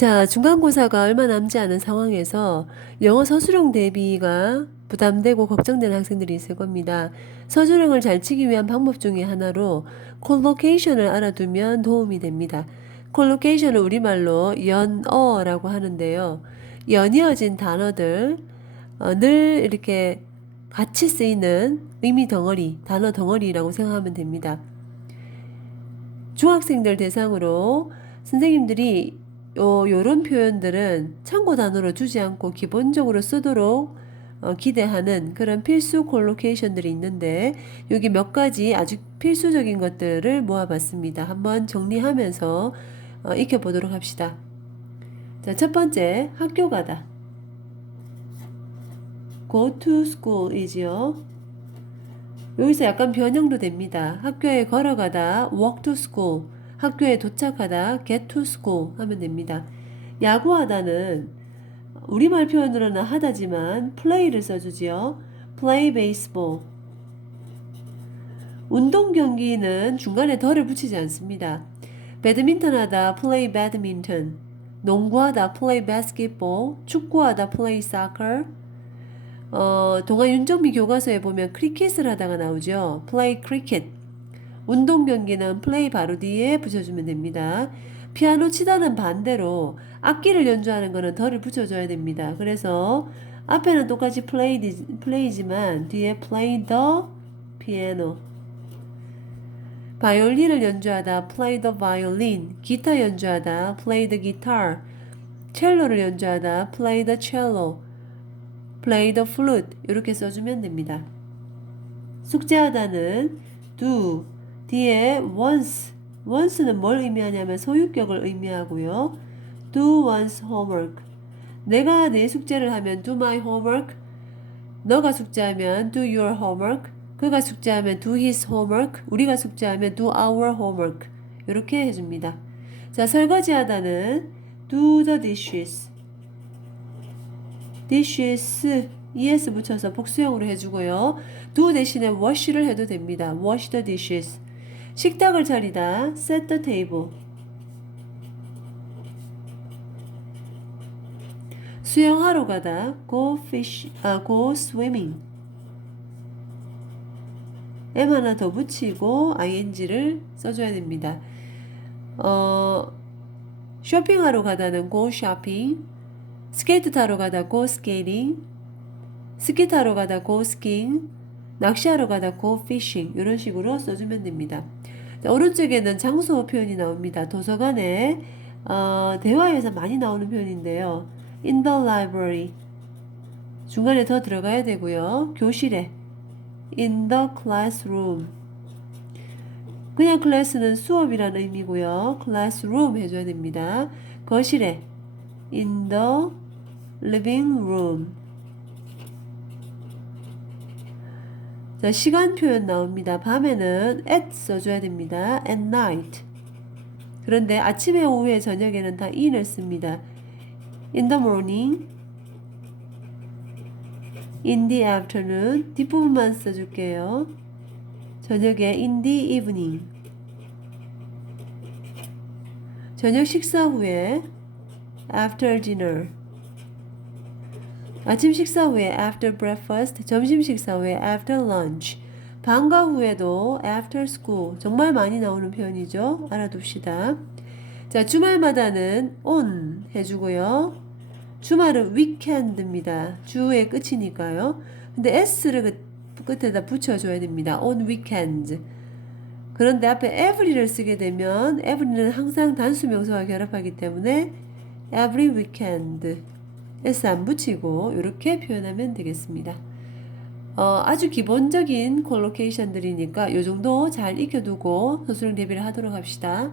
자, 중간고사가 얼마 남지 않은 상황에서 영어 서술형 대비가 부담되고 걱정되는 학생들이 있을 겁니다. 서술형을 잘 치기 위한 방법 중에 하나로 콜로케이션을 알아두면 도움이 됩니다. 콜로케이션을 우리말로 연어라고 하는데요. 연이어진 단어들, 어, 늘 이렇게 같이 쓰이는 의미 덩어리, 단어 덩어리라고 생각하면 됩니다. 중학생들 대상으로 선생님들이 요, 요런 표현들은 참고 단어로 주지 않고 기본적으로 쓰도록 어, 기대하는 그런 필수 콜로케이션들이 있는데 여기 몇 가지 아주 필수적인 것들을 모아봤습니다. 한번 정리하면서 어, 익혀보도록 합시다. 자, 첫 번째, 학교 가다. go to school이지요. 여기서 약간 변형도 됩니다. 학교에 걸어가다 walk to school, 학교에 도착하다 get to school 하면 됩니다. 야구하다는 우리말 표현으로는 하다지만 play를 써주지요. play baseball. 운동 경기는 중간에 덜을 붙이지 않습니다. 배드민턴 하다 play badminton, 농구하다 play basketball, 축구하다 play soccer, 어, 동아 윤정미 교과서에 보면 크리켓을 하다가 나오죠. play cricket. 운동 경기는 play 바로 뒤에 붙여주면 됩니다. 피아노 치다는 반대로 악기를 연주하는 거는 덜을 붙여줘야 됩니다. 그래서 앞에는 똑같이 play, play지만 뒤에 play the piano. 바이올린을 연주하다 play the violin. 기타 연주하다 play the guitar. 첼로를 연주하다 play the cello. play the flute 이렇게 써주면 됩니다. 숙제하다는 do 뒤에 once once는 뭘 의미하냐면 소유격을 의미하고요. do one's homework 내가 내 숙제를 하면 do my homework 너가 숙제하면 do your homework 그가 숙제하면 do his homework 우리가 숙제하면 do our homework 이렇게 해줍니다. 자 설거지하다는 do the dishes dishes es 붙여서 복수형으로 해주고요. do 대신에 wash를 해도 됩니다. wash the dishes. 식탁을 차리다 set the table. 수영하러 가다 go fish 아 go swimming. m 하나 더 붙이고 ing를 써줘야 됩니다. 어 쇼핑하러 가다는 go shopping. 스케이트 타러 가다 go skating, 스키 타러 가다 go skiing, 낚시하러 가다 go fishing 이런 식으로 써주면 됩니다. 자, 오른쪽에는 장소 표현이 나옵니다. 도서관에 어, 대화에서 많이 나오는 표현인데요. in the library 중간에 더 들어가야 되고요. 교실에 in the classroom 그냥 클래스는 수업이라는 의미고요. classroom 해줘야 됩니다. 거실에 in the living room. 자, 시간 표현 나옵니다. 밤에는 at 써줘야 됩니다. at night. 그런데 아침에, 오후에, 저녁에는 다 in을 씁니다. in the morning, in the afternoon, 뒷부분만 써줄게요. 저녁에 in the evening. 저녁 식사 후에 after dinner. 아침 식사 후에 after breakfast, 점심 식사 후에 after lunch, 방과 후에도 after school 정말 많이 나오는 표현이죠. 알아둡시다. 자, 주말마다는 on 해주고요. 주말은 weekend입니다. 주의 끝이니까요. 근데 s를 그 끝에다 붙여줘야 됩니다. on weekend. 그런데 앞에 every를 쓰게 되면 every는 항상 단수 명사와 결합하기 때문에 every weekend s 안 붙이고 이렇게 표현하면 되겠습니다. 어, 아주 기본적인 콜로케이션들이니까 이 정도 잘 익혀두고 서술형 대비를 하도록 합시다.